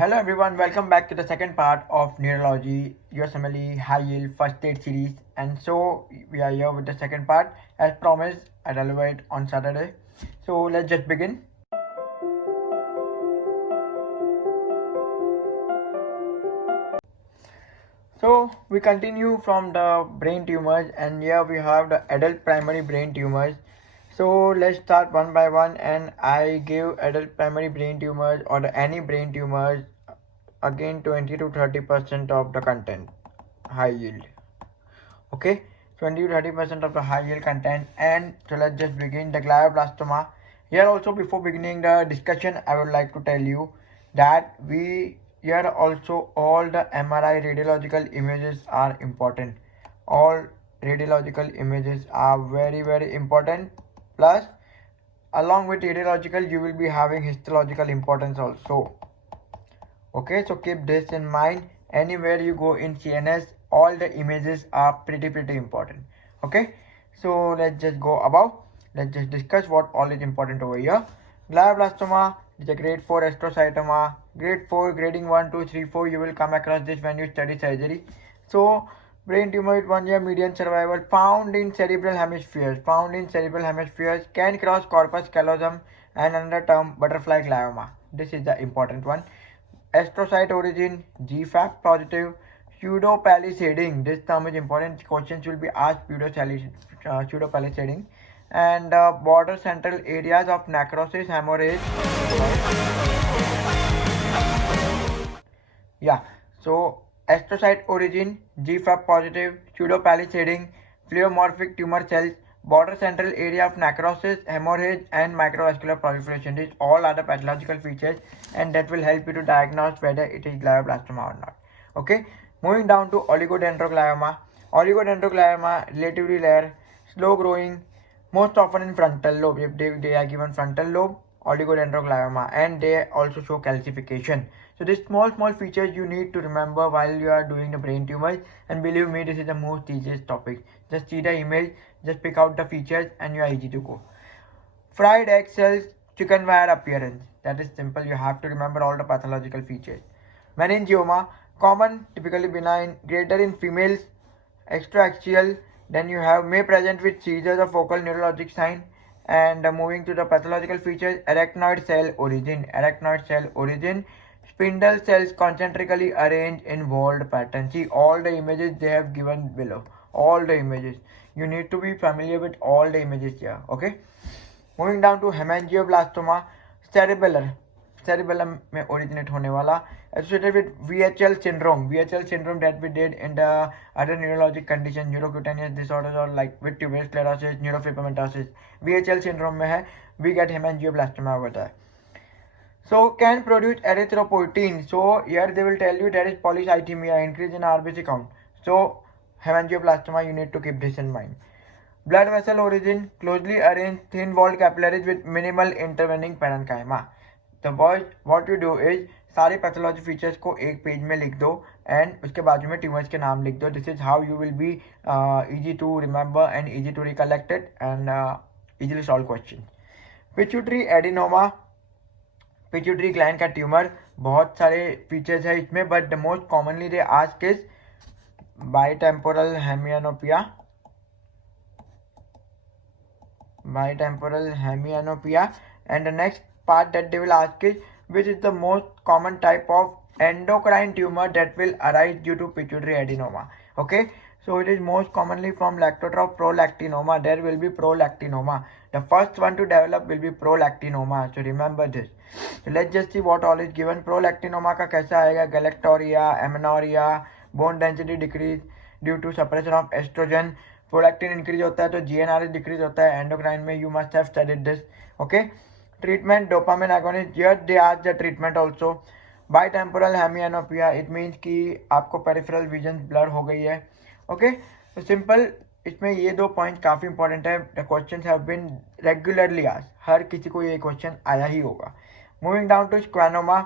Hello everyone, welcome back to the second part of Neurology USMLE High Yield First Aid Series. And so we are here with the second part. As promised, I deliver it on Saturday. So let's just begin. So we continue from the brain tumors, and here we have the adult primary brain tumors. So let's start one by one, and I give adult primary brain tumors or any brain tumors again 20 to 30% of the content high yield. Okay, 20 to 30% of the high yield content. And so let's just begin the glioblastoma. Here also, before beginning the discussion, I would like to tell you that here also all the MRI radiological images are important. All radiological images are very important. Plus, along with radiological, you will be having histological importance also. Okay, so keep this in mind. Anywhere you go in CNS, all the images are pretty important. Okay, so let's just go above. Let's just discuss what all is important over here. Glioblastoma is a grade 4 astrocytoma. Grade 4, grading 1, 2, 3, 4. You will come across this when you study surgery. So brain tumor with 1 year median survival, found in cerebral hemispheres. Found in cerebral hemispheres, can cross corpus callosum and under term butterfly glioma. This is the important one. Astrocyte origin, GFAP positive, pseudopalisading. This term is important. Questions will be asked pseudopalisading. And border central areas of necrosis, hemorrhage. Yeah, so astrocyte origin, GFAP positive, pseudopalisading, pleomorphic tumor cells, border central area of necrosis, hemorrhage, and microvascular proliferation. These all are the pathological features, and that will help you to diagnose whether it is glioblastoma or not. Okay, moving down to oligodendroglioma. Oligodendroglioma, relatively rare, slow growing, most often in frontal lobe. If they are given frontal lobe, oligodendroglioma, and they also show calcification. So these small features you need to remember while you are doing the brain tumors, and believe me, this is the most easiest topic. Just see the image, just pick out the features, and you are easy to go. Fried egg cells, chicken wire appearance. That is simple. You have to remember all the pathological features. Meningioma, common, typically benign, greater in females, extraaxial. Then you have may present with seizures or focal neurologic sign. And moving to the pathological features, arachnoid cell origin. Arachnoid cell origin, spindle cells concentrically arranged in walled pattern. See all the images they have given below. All the images. You need to be familiar with all the images here. Okay. Moving down to hemangioblastoma, cerebellum में originate होने वाला, associated with VHL syndrome that we did in the other neurologic condition, neurocutaneous disorders or like with tuberous sclerosis, neurofibromatosis. VHL syndrome में है, we get hemangioblastoma over there. So can produce erythropoietin. So here they will tell you there is polycythemia, increase in RBC count. So hemangioblastoma, you need to keep this in mind. Blood vessel origin, closely arranged thin walled capillaries with minimal intervening parenchyma. The what you do is सारे pathology features को एक पेज में लिख दो एंड उसके बाजू में ट्यूमर्स के नाम लिख दो. This is how you will be easy to remember and easy to recollect it and easily solve questions. Pituitary adenoma, pituitary gland का ट्यूमर, बहुत सारे फीचर्स है इसमें, but the most commonly they ask is bitemporal hemianopia. And the next part that they will ask is which is the most common type of endocrine tumor that will arise due to pituitary adenoma. Okay, so it is most commonly from lactotroph prolactinoma. There will be prolactinoma. The first one to develop will be prolactinoma, so remember this. So let's just see what all is given. Prolactinoma का कैसा आएगा? Galactorrhea, amenorrhea, bone density decrease due to suppression of estrogen. Prolactin increase होता है तो GnRH decrease होता है endocrine में. You must have studied this. Okay, treatment dopamine agonist. Here they ask the treatment also. Bitemporal hemianopia, it means कि आपको peripheral vision blur हो गई है. ओके, तो सिंपल, इसमें ये दो पॉइंट काफ़ी इंपॉर्टेंट है. The questions have been regularly asked. हर किसी को ये क्वेश्चन आया ही होगा. Moving down to schwannoma.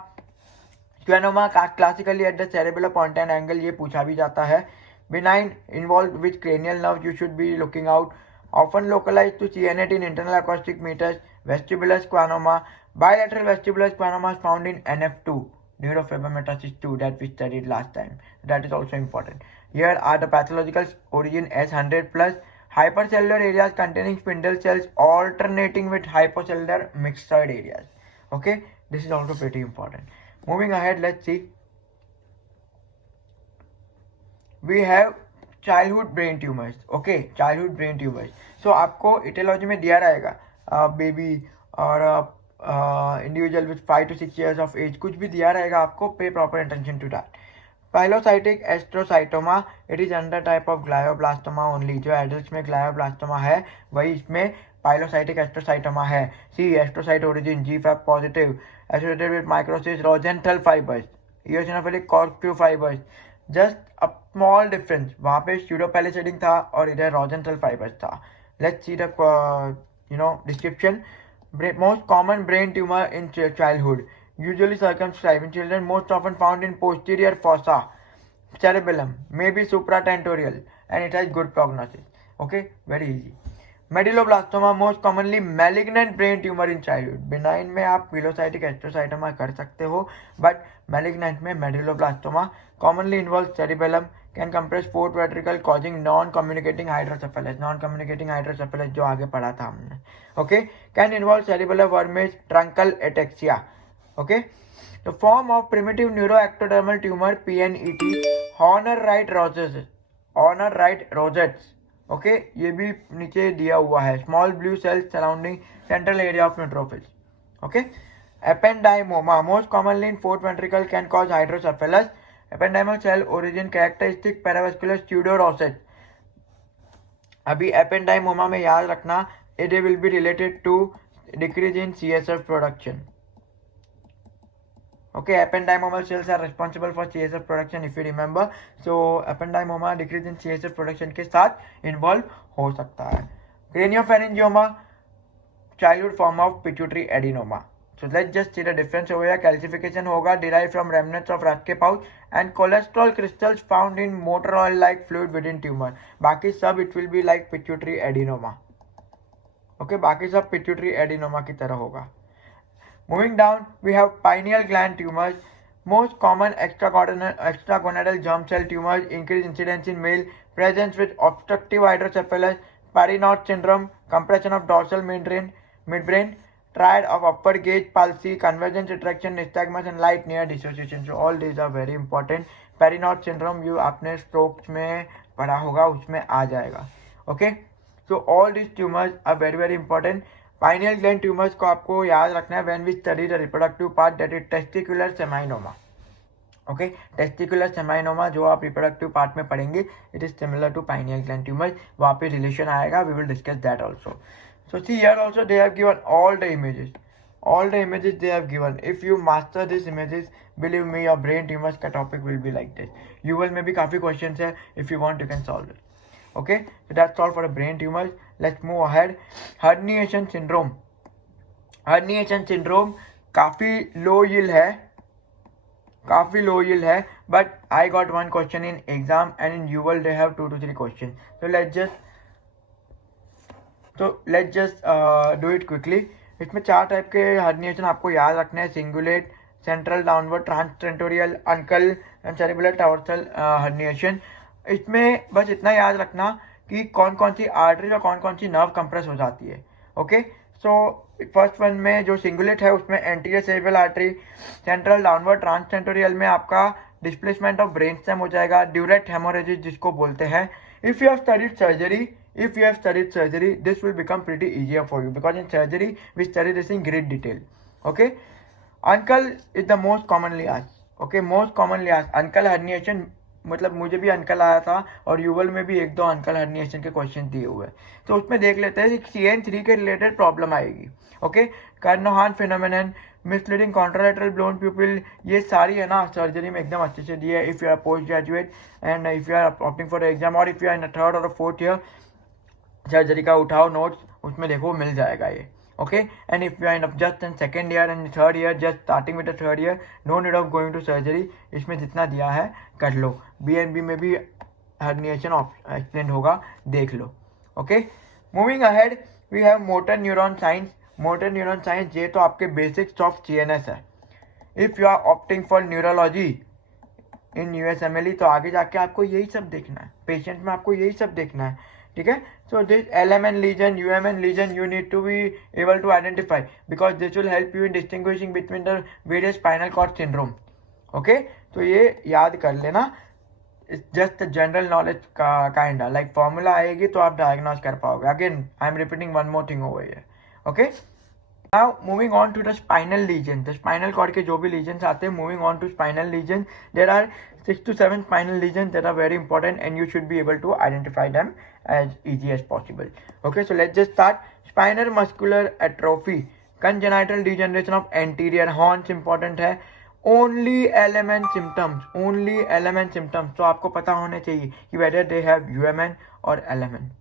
Schwannoma का classically at the cerebral pointed angle ये पूछा भी जाता है. Benign, involved with cranial nerve, you should be looking out. Often localized to CNAT in internal acoustic meters. Vestibular schwannoma. Bilateral vestibular schwannoma is found in NF2. neurofibromatosis 2 that we studied last time. That is also important. Here are the pathological origin S100 plus hypercellular areas containing spindle cells alternating with hypocellular myxoid areas. Okay, this is also pretty important. Moving ahead, let's see. We have childhood brain tumours. Okay, childhood brain tumours. So आपको aetiology में दिया रहेगा baby और individual with 5 to 6 years of age, कुछ भी दिया रहेगा आपको. Pay proper attention to that. Pilocytic astrocytoma, it is under type of glioblastoma only. जो एडल्ट में ग्लायोब्लास्टोमा है वही इसमें पाइलोसाइटिक एस्ट्रोसाइटोमा है. See astrocyte origin G5 positive associated with microcysts Rosenthal fibres, eosinophilic corkscrew fibres. Just a small difference, वहाँ पे स्यूडोपैलिसेडिंग था और इधर रोजेंटल फाइबर्स था. Let's see the description. Most common brain tumour in childhood, usually circumscribed in children, most often found in posterior fossa cerebellum, may be supratentorial, and it has good prognosis. Okay, very easy. Medulloblastoma, most commonly malignant brain tumor in childhood. Benign में आप pilocytic astrocytoma कर सकते हो, but malignant में medulloblastoma commonly involves cerebellum, can compress fourth ventricle causing non-communicating hydrocephalus. Non-communicating hydrocephalus जो आगे पढ़ा था हमने. Okay, can involve cerebellar wormage, truncal ataxia. Okay, the form of primitive neuroectodermal tumor PNET, Horner-Wright rosettes. Horner-Wright rosettes. Okay, ये भी नीचे दिया हुआ है. Small blue cells surrounding central area of neutrophils. Okay, ependymoma, most commonly in fourth ventricle, can cause hydrocephalus. Ependymal cell origin characteristic paravascular pseudo rosette. अभी ependymoma में याद रखना, it will be related to decrease in CSF production. Okay, ependymomal cells are responsible for CSF production if you remember. So ependymoma decrease in CSF production के साथ involve हो सकता है. Craniopharyngioma, childhood form of pituitary adenoma. So let's just see the difference over here. Calcification होगा derived from remnants of Rathke pouch and cholesterol crystals found in motor oil like fluid within tumor. बाकी सब it will be like pituitary adenoma. Okay, बाकी सब pituitary adenoma की तरह होगा. Moving down, we have pineal gland tumors. Most common extragonadal germ cell tumors, increased incidence in male, presence with obstructive hydrocephalus, Parinot syndrome, compression of dorsal midbrain, triad of upper gauge palsy, convergence retraction, nystagmus and light near dissociation. So all these are very important. Parinot syndrome you आपने strokes में पढ़ा होगा, उसमें आ जाएगा. Okay, so all these tumors are very very important. Pineal gland tumours को आपको याद रखना है when we study the reproductive part, that is testicular seminoma. Okay, testicular seminoma जो आप रिप्रोडक्टिव पार्ट में पढ़ेंगे, it is similar to pineal gland tumours. वहाँ पे रिलेशन आएगा, we will discuss that also. So see here also they have given all the images they have given. If you master these images, believe me, your brain tumors का topic will be like this. UL में भी काफी questions है, if you want you can solve it. Okay, so that's all for the brain tumors. Let's move ahead. Herniation syndrome. Herniation syndrome काफी low yield है, but I got one question in exam and in UL they have 2 to 3 questions. So let's just do it quickly. इसमें 4 टाइप के herniation आपको याद रखने हैं. Cingulate, central downward, transtentorial, uncal and cerebellar tonsillar herniation. इसमें बस इतना याद रखना कि कौन कौन सी आर्टरी और कौन कौन सी नर्व कंप्रेस हो जाती है. ओके, सो फर्स्ट वन में जो सिंगुलेट है उसमें anterior cerebral artery, central downward transtentorial में आपका डिस्प्लेसमेंट ऑफ ब्रेन स्टेम हो जाएगा, ड्यूरेट हेमोरेजिस जिसको बोलते हैं. If you have studied surgery this will become pretty easier for you because in surgery we study this in great detail. Okay, uncal is the most commonly asked. Okay, most commonly asked uncal herniation, मतलब मुझे भी अंकल आया था और uveal में भी 1-2 uncle herniation के क्वेश्चन दिए हुए हैं. तो उसमें देख लेते हैं कि CN3 के रिलेटेड प्रॉब्लम आएगी. Okay, Kernohan phenomenon, misleading contralateral blown pupil, ये सारी है ना सर्जरी में एकदम अच्छे से दी है. If you are post graduate and if you are opting for exam और if you are in 3rd और 4th ईयर, सर्जरी का उठाओ नोट्स, उसमें देखो मिल जाएगा ये. Okay, and if you are just in 2nd year and 3rd year, just starting with the 3rd year, no need of going to surgery. इसमें जितना दिया है कर लो. BNB में भी herniation explained होगा, देख लो. Okay, moving ahead we have motor neuron science. Motor neuron science ये तो आपके बेसिक्स ऑफ CNS है. If you are opting for neurology in USMLE तो आगे जाके आपको यही सब देखना है, पेशेंट में आपको यही सब देखना है, ठीक है. So this LMN lesion, UMN lesion you need to be able to identify because this will help you in distinguishing between the various spinal cord syndrome. Okay, तो ये याद कर लेना, जस्ट जनरल नॉलेज का काइंड लाइक फॉर्मूला आएगी तो आप डायग्नोज कर पाओगे. Again I am repeating one more thing over here. Okay, now moving on to the spinal lesion, the spinal cord के जो भी lesions आते हैं, moving on to spinal lesion, there are 6 to 7 spinal lesions that are very important and you should be able to identify them as easy as possible. Okay, so let's just start. Spinal muscular atrophy, congenital degeneration of anterior horns important है. Only LMN symptoms, only LMN symptoms, तो आपको पता होने चाहिए कि whether they have UMN or LMN.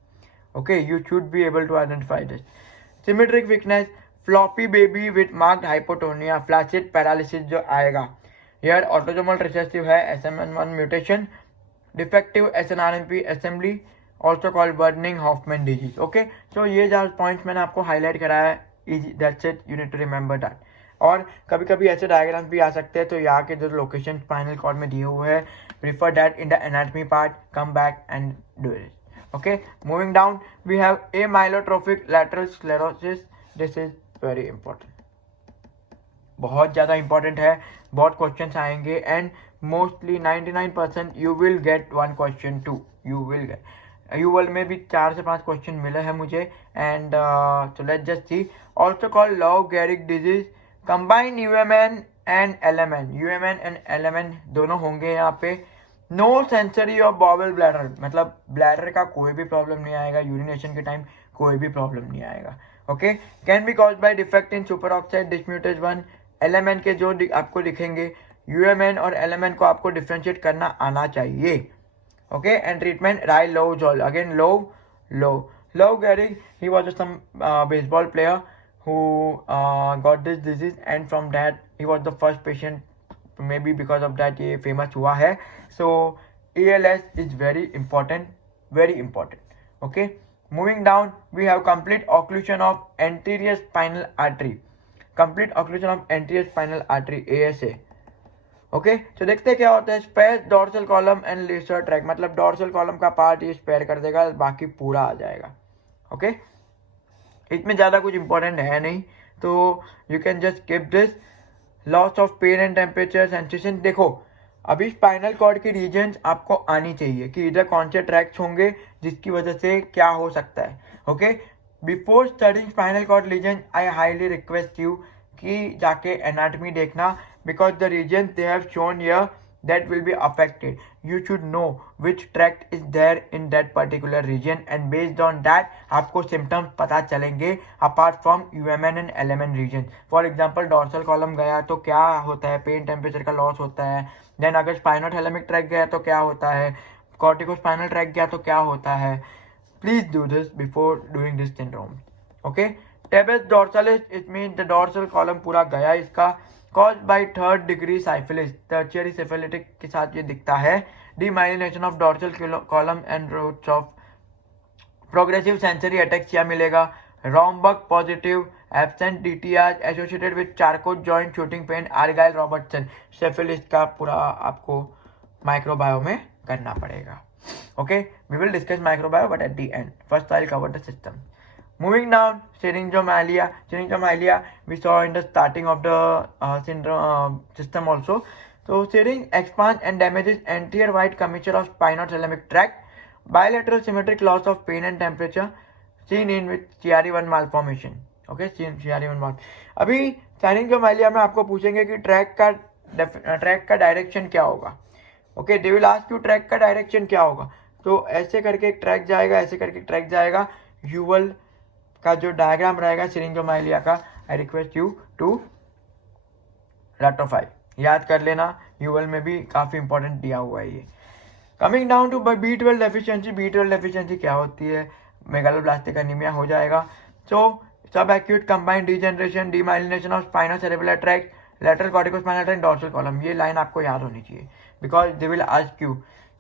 Okay, you should be able to identify this. Symmetric weakness, floppy baby with marked hypotonia, flaccid paralysis जो आएगा. Here autosomal recessive है, SMN1 mutation, defective SNRNP assembly, also called Werdnig Hoffmann disease. Okay, so ये जो points मैंने आपको highlight कराया है, that's it, you need to remember that. और कभी कभी ऐसे डायग्राम्स भी आ सकते हैं, तो यहाँ के जो लोकेशन स्पाइनल कॉर्ड में दिए हुए हैं, prefer that in the anatomy part, come back and do it. Okay, moving down we have amyotrophic lateral sclerosis. This is very important, बहुत ज़्यादा इंपॉर्टेंट है, बहुत क्वेश्चन आएंगे and mostly 99% you will get one question two, you will get. यूवल में भी 4 से 5 question मिले हैं मुझे. And so let's just see. Also called Lou Gehrig disease, combined UMN and LMN, UMN and LMN दोनों होंगे यहाँ पे. No sensory of bowel bladder, मतलब ब्लैडर का कोई भी प्रॉब्लम नहीं आएगा, यूरिनेशन के टाइम कोई भी प्रॉब्लम नहीं आएगा. Okay, can be cause by defect in super oxide dismutase 1. LMN के जो आपको दिखेंगे, UMN और LMN को आपको डिफ्रेंशिएट करना आना चाहिए. Okay, and treatment riluzole, again Lou Gehrig, he was some baseball player who got this disease and from that he was the first patient, maybe because of that ये famous हुआ है. So ALS is very important, very important. Okay, moving down we have complete occlusion of anterior spinal artery, complete occlusion of anterior spinal artery, ASA. ओके, तो देखते हैं क्या होता है. Spare dorsal column and Lissauer tract, मतलब dorsal column का part ये स्पेयर कर देगा, बाकी पूरा आ जाएगा. ओके, इसमें ज़्यादा कुछ इंपॉर्टेंट है नहीं, तो you can just skip this. Loss of pain and temperature sensation, देखो अभी स्पाइनल कॉर्ड की रीजन्स आपको आनी चाहिए कि इधर कौन से ट्रैक्स होंगे जिसकी वजह से क्या हो सकता है. Okay, before studying spinal cord region I highly request you कि जाके एनाटमी देखना, because the regions they have shown here that will be affected. You should know which tract is there in that particular region and based on that आपको symptoms पता चलेंगे apart from UMN and LMN region. For example dorsal column गया तो क्या होता है, pain temperature का लॉस होता है. देन अगर स्पाइनोथैलेमिक ट्रैक गया तो क्या होता है, कॉर्टिकोस्पाइनल ट्रैक गया तो क्या होता है. Please do this before doing this syndrome. Okay, tabes dorsalis, it mean the dorsal column पूरा गया इसका. Cause by 3rd degree syphilis, tertiary syphilitic के साथ ये दिखता है. Demyelination of dorsal column and roots of progressive sensory ataxia मिलेगा. Romberg positive absent DTR associated with Charcot joint shooting pain, Argyll Robertson. Syphilis का पूरा आपको माइक्रोबायो में करना पड़ेगा. Okay, we will discuss microbio but at the end. First I will cover the system. Moving down, syringomyelia. Syringomyelia we saw in the starting of the syndrome system also. So syring expands and damages anterior white commissure of spinothalamic tract. Bilateral symmetric loss of pain and temperature seen in with CRE1 malformation. Okay, CRE1 mal. अभी syringomyelia में आपको पूछेंगे कि ट्रैक का डायरेक्शन क्या होगा. ओके, दे will ask you track का डायरेक्शन क्या होगा. तो ऐसे करके एक ट्रैक जाएगा, ऐसे करके एक ट्रैक जाएगा. यूवल का जो डायग्राम रहेगा सिरिंगोमाइलिया का, आई रिक्वेस्ट यू टू रेट्रोफाई, याद कर लेना. यूवल में भी काफ़ी इंपॉर्टेंट दिया हुआ है ये. Coming down to B12 deficiency. B12 deficiency क्या होती है, मेगालोब्लास्टिक एनीमिया हो जाएगा. So subacute combined degeneration, demyelination of spinocerebellar tract, lateral corticospinal tract, dorsal column. ये लाइन आपको याद होनी चाहिए because they will ask you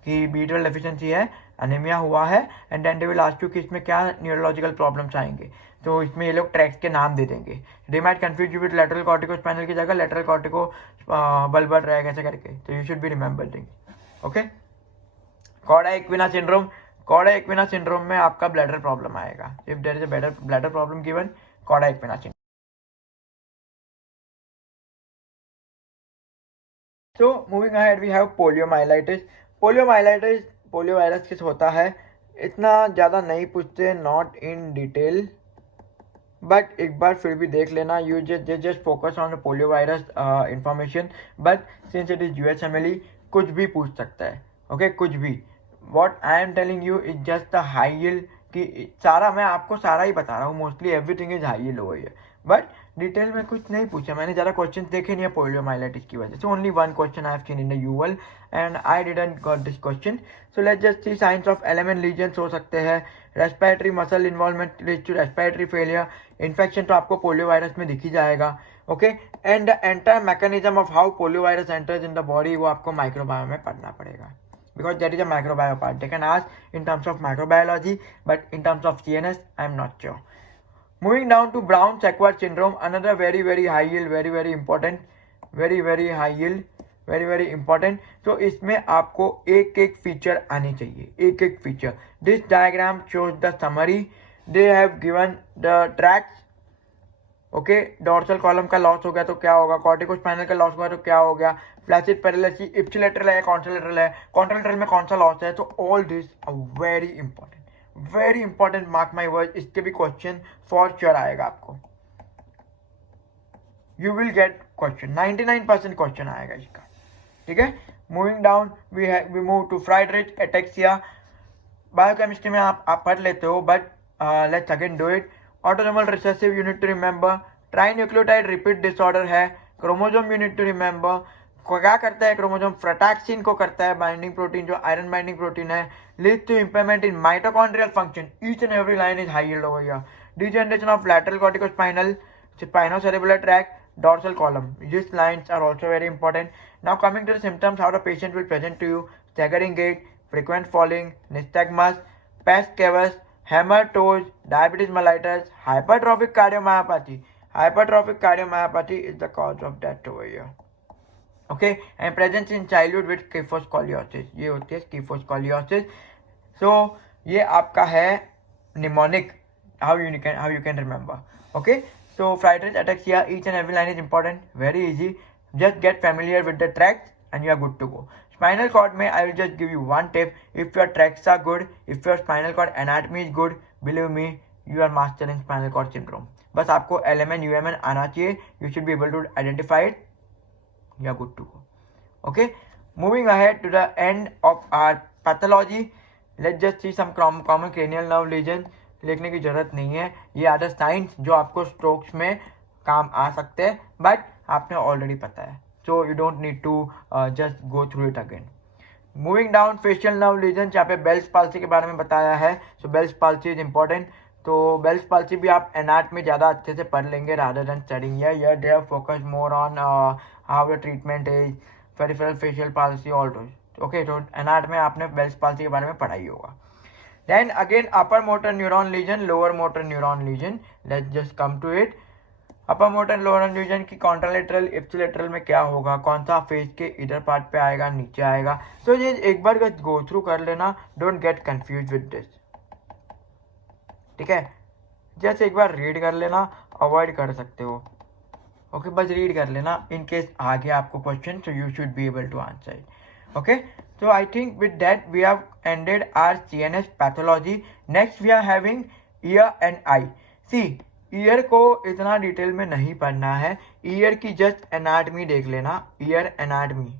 कि B12 डेफिशिएंसी है, अनीमिया हुआ है, and then they will ask you कि इसमें क्या न्यूरोलॉजिकल प्रॉब्लम्स आएंगे, तो इसमें ये लोग ट्रैक्स के नाम दे देंगे। They might confuse you with lateral corticospinal की जगह लेटरल कॉर्टिको बल्बर रहेगा ऐसे करके, तो you should be remembering. Okay, cauda equina syndrome, cauda equina syndrome में आपका ब्लैडर प्रॉब्लम आएगा। If there is a bladder problem given, cauda equina syndrome. So moving ahead we have poliomyelitis. Poliomyelitis polio virus किस होता है, इतना ज़्यादा नहीं पूछते, नॉट इन डिटेल, बट एक बार फिर भी देख लेना। You just focus on polio virus information, but since it is USMLE कुछ भी पूछ सकता है। ओके, कुछ भी। What I am telling you is just the high yield कि सारा मैं आपको सारा ही बता रहा हूँ, mostly everything is high yield over here, but detail में कुछ नहीं पूछा मैंने, ज़्यादा क्वेश्चन देखे नहीं है पोलियोमाइलिटिस की वजह से। Only one question I have seen in the UWorld and I didn't got this question. So let's just see science of LMN lesions हो सकते हैं, respiratory muscle involvement leads to respiratory failure, infection तो आपको polio virus में दिख ही जाएगा। Okay, and the entire mechanism of how polio virus enters in the body वो आपको माइक्रोबायो में पढ़ना पड़ेगा, because that is a microbiome part. They can ask in terms of microbiology, but in terms of CNS, I am not sure. Moving down to Brown-Sequard syndrome, another very high yield, very important, very high yield, very important. तो इसमें आपको एक एक फीचर आनी चाहिए, एक एक feature. This diagram shows the summary. They have given the tracks. Okay, dorsal column का लॉस हो गया तो क्या होगा, कॉर्टिकोस्पाइनल का लॉस हुआ तो क्या हो गया, फ्लैसिड पैरेलिसी इप्सिलेटरल है, कॉन्ट्रालेटरल है, कॉन्ट्रालेटरल में कौन सा लॉस है, तो all this very important, mark my word, इसके भी क्वेश्चन फॉर श्योर आएगा आपको, you will get question, 99% question आएगा इसका। ठीक है, moving down we move to Friedreich ataxia. Biochemistry में आप पढ़ लेते हो, but let's again do it. Autosomal recessive unit to remember, trinucleotide repeat disorder है, क्रोमोसोम यूनिट टू रिमेंबर, क्या करता है क्रोमोसोम, फ्रैटाक्सिन को करता है बाइंडिंग प्रोटीन, जो आयरन बाइंडिंग प्रोटीन है, leads to impairment in mitochondrial function, each and every line is high yield over here, degeneration of lateral corticospinal, spinocerebellar tract, dorsal column. These lines are also very important. Now coming to the symptoms, how the patient will present to you: staggering gait, frequent falling, nystagmus, pes cavus, hammer toes, diabetes mellitus, hypertrophic cardiomyopathy. Hypertrophic cardiomyopathy is the cause of death over here. Okay, and presence in childhood with kyphoscoliosis. ये होती है kyphoscoliosis. So ये आपका है mnemonic. How you can remember. Okay. So Friedreich ataxia, each and every line is important, very easy. Just get familiar with the tracks and you are good to go. Spinal cord में I will just give you one tip. If your tracks are good, if your spinal cord anatomy is good, believe me, you are mastering spinal cord syndrome. बस आपको LMN, UMN आना चाहिए. You should be able to identify it. You are good to go. Okay. Moving ahead to the end of our pathology. Let's just see some common cranial nerve lesions. लिखने की जरूरत नहीं है, ये other science जो आपको स्ट्रोक्स में काम आ सकते हैं, बट आपने ऑलरेडी पता है, so you don't need to just go through it again. Moving down, facial nerve lesion, यहाँ पे बेल्स पाल्सी के बारे में बताया है, so Bell's palsy is important. तो बेल्स पाल्सी भी आप एनाट में ज़्यादा अच्छे से पढ़ लेंगे rather than studying here, they have focus more on how the treatment is, peripheral facial palsy, all those. Okay, तो एनाट में आपने बेल्स पाल्सी के बारे में पढ़ा ही होगा। Then again upper motor neuron lesion, lower motor neuron lesion. Let's just come to it. Upper motor neuron lesion की contralateral ipsilateral में क्या होगा, कौन सा फेज के इधर पार्ट पे आएगा, नीचे आएगा, तो ये एक बार गो थ्रू कर लेना, don't get confuse with this. ठीक है, जस्ट एक बार रीड कर लेना, अवॉइड कर सकते हो। ओके, बस रीड कर लेना, इन केस आ गया आपको question, so you should be able to answer it. Okay, so I think with that we have ended our CNS pathology. Next we are having ear and eye. See, year को इतना डिटेल में नहीं पढ़ना है, ईयर की जस्ट एनाटमी देख लेना, year anatomy.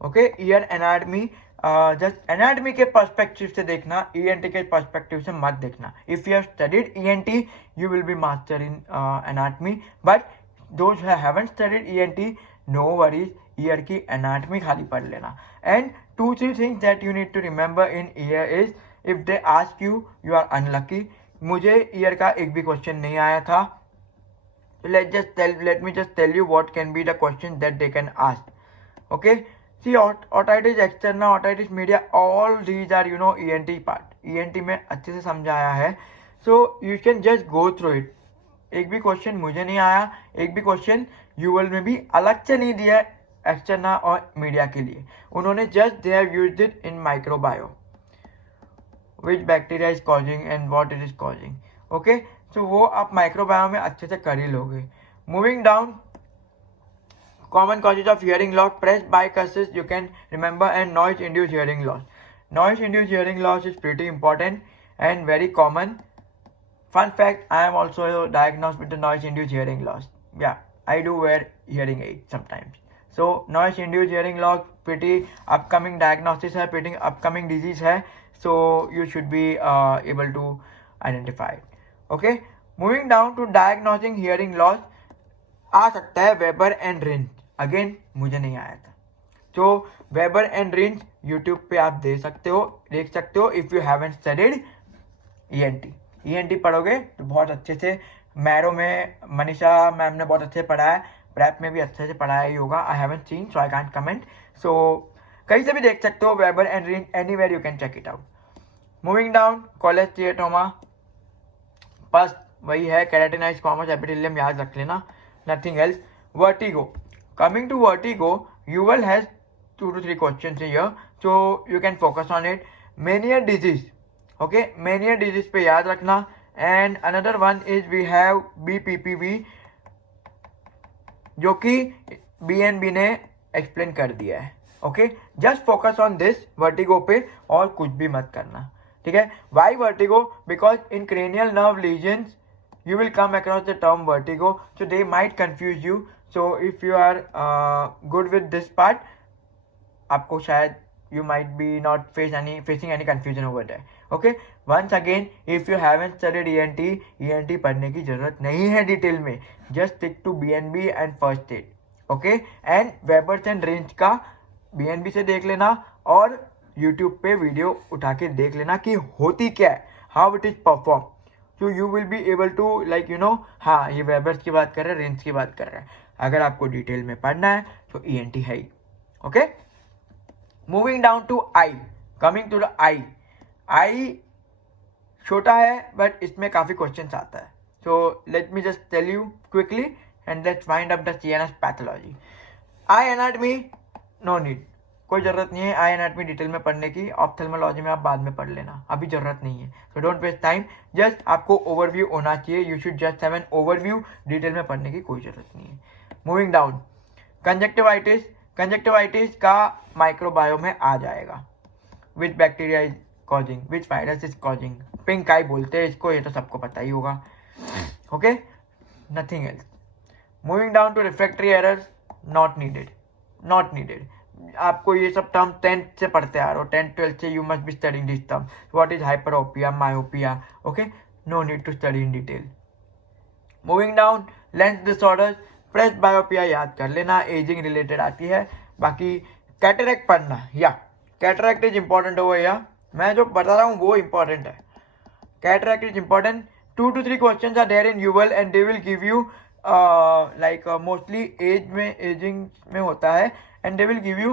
Okay, year anatomy just anatomy के पर्सपेक्टिव से देखना, ENT के पर्सपेक्टिव से मत देखना। If you have studied ENT you will be master in anatomy, but those who haven't studied ENT, no worries, ear की एनाटमी खाली पढ़ लेना। And 2-3 things that you need to remember in ear is, if they ask you, you are unlucky. मुझे ear का एक भी क्वेश्चन नहीं आया था, let me just tell you what can be the question that they can ask. Okay, See, otitis externa, otitis media, all these are ENT part. ENT में अच्छे से समझाया है, so you can just go through it. एक भी क्वेश्चन मुझे नहीं आया, एक भी क्वेश्चन यूएल में भी अलग से नहीं दिया है एक्सटर्ना और मीडिया के लिए. उन्होंने just they have used it in microbio, which bacteria is causing and what it is causing. Okay, so वो आप माइक्रोबायो में अच्छे से कर ही लोगे. Moving down, common causes of hearing loss, presbycusis you can remember, and noise induced hearing loss. Noise induced hearing loss is pretty important and very common. Fun fact, I am also diagnosed with the noise induced hearing loss. Yeah, I do wear hearing aids sometimes. So noise induced hearing loss pretty upcoming diagnosis है, pretty upcoming disease है, so you should be able to identify it. Okay, moving down to diagnosing hearing loss, आ सकता है weber and wrench. Again मुझे नहीं आया था, तो weber and wrench YouTube पे आप देख सकते हो if you haven't studied ENT पढ़ोगे तो बहुत अच्छे से. मैरो में मनीषा मैम ने बहुत अच्छे पढ़ाया है, प्रैप में भी अच्छे से पढ़ाया ही होगा. I haven't seen so I can't comment. So कहीं से भी देख सकते हो Weber and Rinne, anywhere you can check it out. Moving down, cholesteatoma, बस वही है, केराटिनाइज स्क्वामस एपिथेलियम, याद रख लेना, nothing else. Vertigo. Coming to vertigo, UL has 2 to 3 questions here, so you can focus on it. Meniere disease. Okay, Meniere disease पे याद रखना. And another one is we have BPPV, जो कि BNB ने explain कर दिया है. Okay, just focus on this vertigo पे और कुछ भी मत करना, ठीक है. Why vertigo? Because in cranial nerve lesions you will come across the term vertigo, so they might confuse you. So if you are good with this part, आपको शायद you might be not facing any confusion over there. Okay, once again, if you haven't studied ENT पढ़ने की जरूरत नहीं है डिटेल में. just stick to BNB and first aid. Okay, and Weber's and Range का BNB से देख लेना और YouTube पे वीडियो उठा के देख लेना कि होती क्या है, how it is performed. So you will be able to हाँ ये वेबर्स की बात कर रहे हैं, रेंज की बात कर रहे हैं. अगर आपको डिटेल में पढ़ना है तो ENT है ही. Okay, moving down to eye. Coming to the eye छोटा है बट इसमें काफ़ी क्वेश्चंस आता है. So let me just tell you quickly and let's find up the CNS pathology. Eye anatomy no need, कोई ज़रूरत नहीं है आई एनाटमी डिटेल में पढ़ने की. ऑप्थेल्मोलॉजी में आप बाद में पढ़ लेना, अभी ज़रूरत नहीं है. So don't waste time, just आपको ओवरव्यू होना चाहिए. You should just have an overview, detail में पढ़ने की कोई ज़रूरत नहीं है. मूविंग डाउन, कंजक्टिवाइटिस का माइक्रोबायो में आ जाएगा. Which bacteria is causing, which virus is causing, pink eye बोलते हैं इसको, ये तो सबको पता ही होगा. Okay, nothing else. Moving down to refractory errors, not needed. आपको ये सब टर्म 10th से पढ़ते आ रहे हो, 10th 12th से you must be studying this term. What is hyperopia, myopia. Okay, no need to study in detail. Moving down, lens disorders, presbyopia याद कर लेना, एजिंग रिलेटेड आती है. बाकी कैटरेक्ट पढ़ना, या cataract is important over here. मैं जो बता रहा हूँ वो इंपॉर्टेंट है. Cataract is important. 2 to 3 questions are there in UL and they will give you mostly ageing में होता है. And they will give you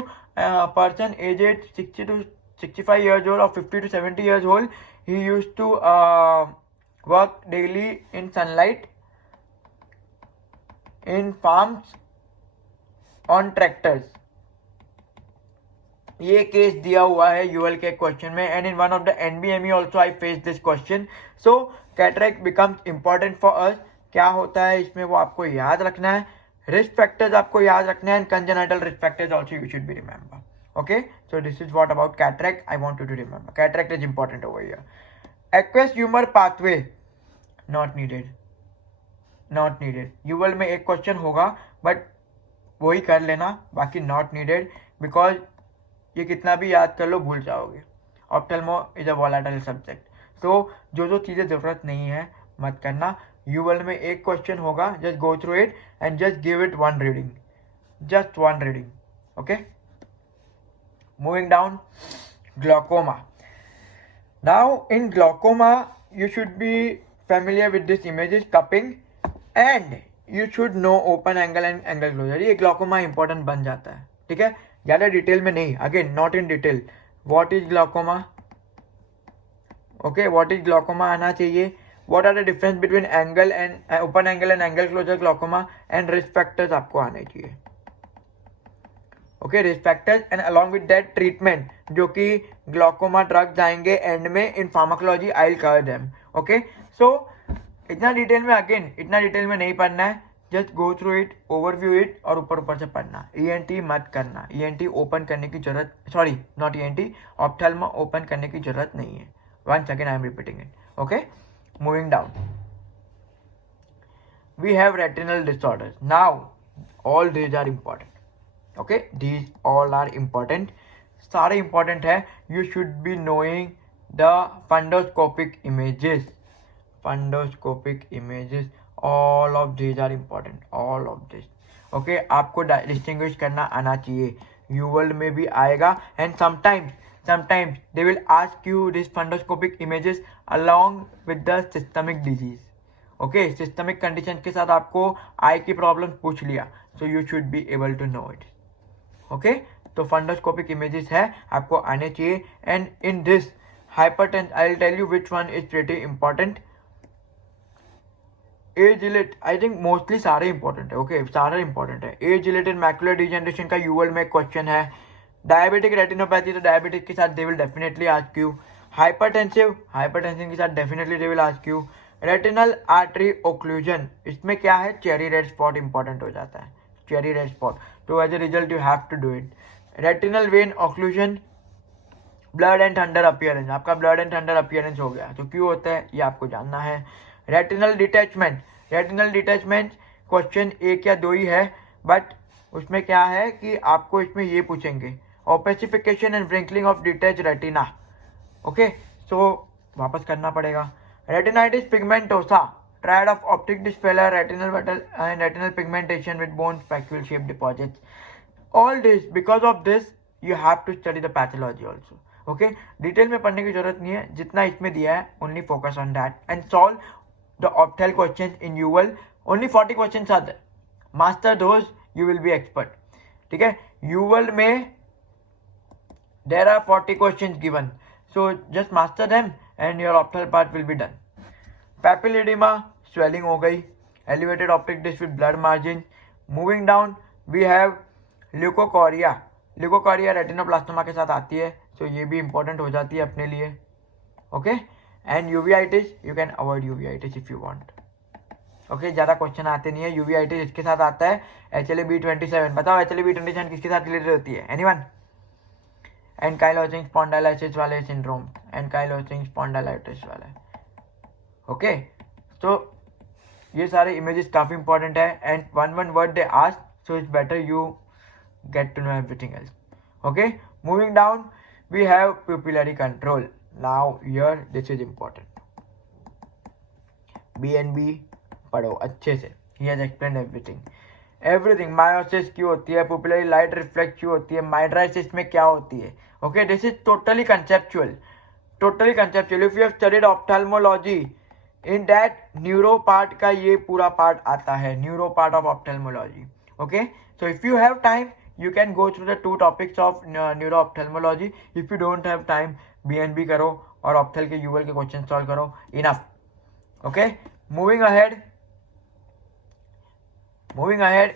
person aged 60 to 65 years old or 50 to 70 years old. He used to work daily in sunlight, in farms, on tractors. ये केस दिया हुआ है यूएल के क्वेश्चन में. And in one of the NBME also I face this question. So cataract becomes important for us. क्या होता है इसमें वो आपको याद रखना है. रिस्क फैक्टर्स आपको याद रखना है. And congenital risk factors also you should be remember. Okay, so this is what about cataract I want you to remember. Cataract is important over here. Aqueous humour pathway, not needed. UL में एक क्वेश्चन होगा बट वही कर लेना, बाकी not needed. Because ये कितना भी याद कर लो भूल जाओगे. ऑप्थेल्मो इज अ वॉलेटाइल सब्जेक्ट. तो जो चीज़ें ज़रूरत नहीं है मत करना. यूएल में एक क्वेश्चन होगा, just go through it and just give it one reading, just one reading. Okay, moving down, glaucoma. Now in glaucoma you should be familiar with this images cupping and you should know open angle and angle closure. ये glaucoma important बन जाता है, ठीक है. ज़्यादा detail में नहीं, again not in detail. What is glaucoma, okay, what is glaucoma आना चाहिए. What are the difference between angle and open angle and angle closure glaucoma and risk factors आपको आने चाहिए. Okay, risk factors and along with that treatment, जो कि glaucoma drugs आएंगे and में in pharmacology I will cover them. Okay, सो इतना डिटेल में, अगेन इतना डिटेल में नहीं पढ़ना है, just go through it, overview it और ऊपर ऊपर से पढ़ना. ईएनटी मत करना, ईएनटी ओपन करने की जरूरत, sorry not ENT, ophthalmo open करने की जरूरत नहीं है. Once again I am repeating it. Okay, moving down, we have retinal disorders. Now all these are important. Okay, these all are important, सारे important है. You should be knowing the fundoscopic images, fundoscopic images, all of these are important, all of this. Okay, आपको distinguish करना आना चाहिए. UWorld में भी आएगा and sometimes they will ask you this fundoscopic images along with the systemic disease. Okay, systemic condition के साथ आपको आई की प्रॉब्लम पूछ लिया, so you should be able to know it. Okay, तो फंडोस्कोपिक इमेजेस है, आपको आने चाहिए. And in this hypertension I will tell you which one is pretty important. Age related, I think mostly सारे important है. Okay, सारे important है. Age related macular degeneration का यूएल में क्वेश्चन है. डायबिटिक रेटिनोपैथी, तो डायबिटिक के साथ they will definitely ask you. Hypertension के साथ definitely they will ask you. Retinal artery occlusion, इसमें क्या है, चेरी रेड स्पॉट इंपॉर्टेंट हो जाता है, चेरी रेड स्पॉट, तो as a result you have to do it. Retinal vein occlusion, blood and thunder appearance, आपका ब्लड एंड थंडर अपीयरेंस हो गया, तो क्यों होता है ये आपको जानना है. Retinal detachment, retinal detachment question एक या दो ही है, बट उसमें क्या है कि आपको इसमें ये पूछेंगे, opacification and wrinkling of detach retina. Okay, so वापस करना पड़ेगा. Retinitis pigmentosa, triad of optic disfellor, retinal metal and retinal pigmentation with bone specule shaped deposits. All this, because of this you have to study the pathology also. Okay, detail में पढ़ने की जरूरत नहीं है, जितना इसमें दिया है only focus on that and solve the opthal questions in UWorld. Only 40 questions are there. Master those, you will be expert. ठीक है, UWorld में there are 40 questions given, so just master them and your opthal part will be done. Papilledema, swelling हो गई. Elevated optic disc with blood margin. Moving down, we have leukocoria. Leukocoria रेटिनोप्लास्टोमा के साथ आती है, so ये भी important हो जाती है अपने लिए. Okay, and uveitis, you can avoid uveitis if you want. Okay, ज़्यादा क्वेश्चन आते नहीं है. uveitis इसके साथ आता है. HLA-B27, बताओ HLA-B27 किसके साथ रिलेटेड होती है, एनीवन? एनकाइलोसिंग स्पॉन्डाइलाइटिस वाले सिंड्रोम, एनकाइलोसिंग स्पॉन्डाइलाइटिस वाले. ओके, तो ये सारे इमेजेस काफ़ी इंपॉर्टेंट है and one word they ask, so it's better you get to know everything else. Okay, moving down, we have pupillary control. Now here this is important. BNB पढ़ो अच्छे से. He has explained everything. Miosis क्यों होती है, पुपिलरी light reflex क्यों होती है, माइड्राइसिस में क्या होती है. Okay, this is totally conceptual. If you have studied ophthalmology, in that neuro part का ये पूरा पार्ट आता है, neuro part of ophthalmology. Okay, so if you have time you can go through the two topics of neuro ophthalmology. if you don't have time, BNB करो और ऑप्थेल के यूएल के क्वेश्चन सॉल्व करो. इनफ. ओके, मूविंग अहेड,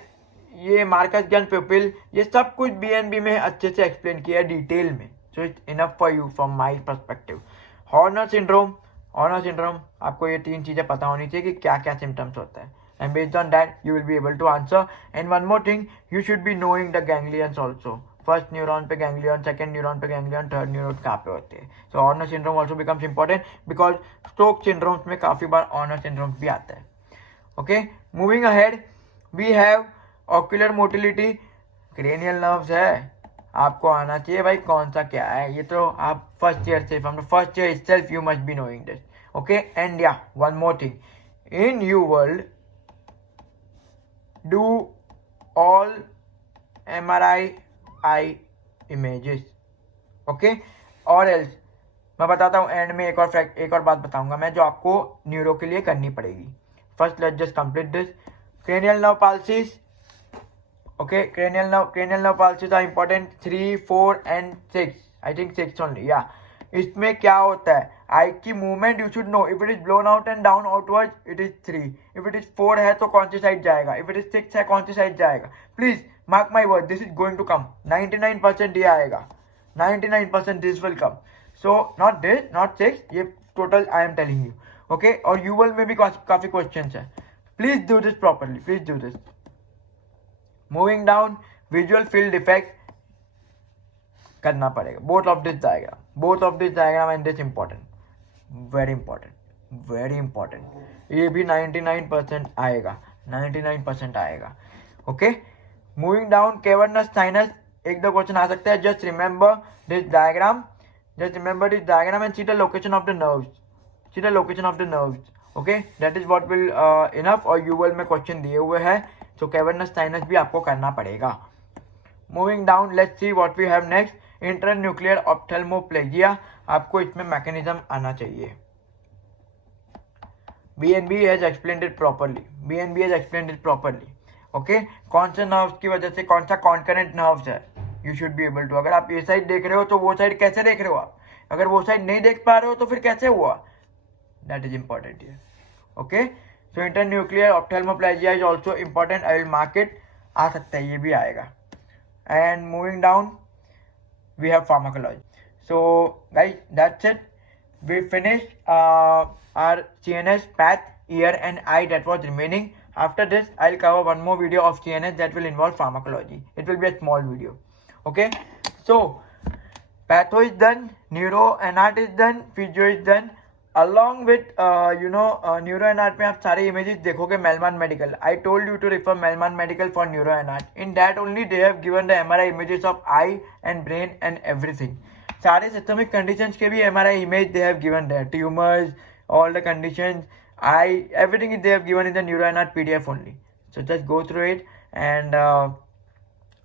ये Marcus gun प्यूपिल, ये सब कुछ BNB में अच्छे से एक्सप्लेन किया है डिटेल में, so it's enough for you from my perspective. Horner syndrome, आपको ये तीन चीजें पता होनी चाहिए कि क्या क्या सिम्टम्स होता है, and based on that you will be able to answer. And one more thing, you should be knowing the ganglions also. First neuron पे ganglion, second neuron पे ganglion, third neuron कहाँ पे होते हैं. So Horner syndrome also becomes important because stroke syndromes में काफी बार Horner syndrome भी आता है. Okay, moving ahead, we have ocular motility. cranial nerves है, आपको आना चाहिए भाई कौन सा क्या है, ये तो आप फर्स्ट ईयर से, from the first year itself you must be knowing this. Okay, and yeah, one more thing, in UWorld do all MRI eye images. okay, और else मैं बताता हूँ एंड में एक और बात बताऊंगा मैं जो आपको न्यूरो के लिए करनी पड़ेगी. First let's just complete this. cranial nerve palsies. Okay, cranial nerve pulses are important. 3, 4 and 6. I think 6 only. Yeah. इसमें क्या होता है, आई की movement you should know. If it is blown out and down outward it is 3. If it is 4 है तो कौन सी side जाएगा, इफ इट इज 6 है कौन सी साइड जाएगा. Please mark my word, this is going to come. 99% ये आएगा. 99% this will come. So not this, not 6, ये total I am telling you. Okay, और यूवल में भी काफी क्वेश्चन है. Please do this properly, please do this. Moving down, visual field effect करना पड़ेगा. Both of this diagram and this important, very important. ये भी 99% आएगा, 99% आएगा. Okay, moving down, cavernous sinus, एक दो क्वेश्चन आ सकते हैं. Just remember this diagram and see the location of the nerves. Okay, that is what will enough. और uveal में क्वेश्चन दिए हुए हैं, तो कैवर्नस साइनस भी आपको करना पड़ेगा. Moving down, let's see what we have next. Internuclear ophthalmoplegia, आपको इसमें मैकेनिज्म आना चाहिए. BNB has explained it properly. Okay, कौन से नर्व्स की वजह से, कौन सा कॉन्करेंट नर्व्स है, you should be able to. अगर आप ये साइड देख रहे हो तो वो साइड कैसे देख रहे हो आप, अगर वो साइड नहीं देख पा रहे हो तो फिर कैसे हुआ, that is important here. Okay, so internuclear ophthalmoplegia is also important. I will mark it. आ सकता है, ये भी आएगा. And moving down, we have pharmacology. So guys, that's it. We finished our CNS, path, ear and eye that was remaining. After this I'll cover one more video of CNS that will involve pharmacology. It will be a small video. Okay, so patho is done, neuro and art is done, physio is done. Along with neuro and art में आप सारे images देखोगे Melman Medical. I told you to refer Melman Medical for neuro and art. In that only they have given the MRI images of eye and brain and everything. सारे systemic conditions के भी MRI image they have given there. Tumors, all the conditions, eye, everything they have given in the neuro and art PDF only. So just go through it, and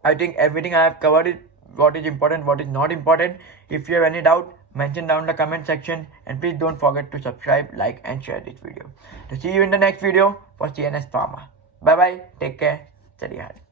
I think everything I have covered it. What is important, what is not important. If you have any doubt, mention down in the comment section, and please don't forget to subscribe, like and share this video. To see you in the next video for CNS Pharma. Bye bye, take care, study hard.